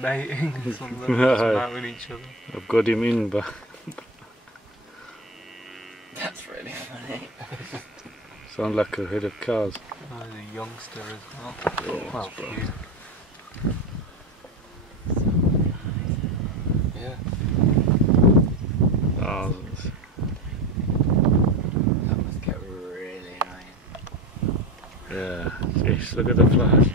mating or something, mounting each other. I've got him in, but That's really funny. sound like a head of cars. Oh, there's a youngster as well. Yeah, Well, that's cute. Yeah. Oh, That must get really annoying. yeah. Jeez, look at the flash.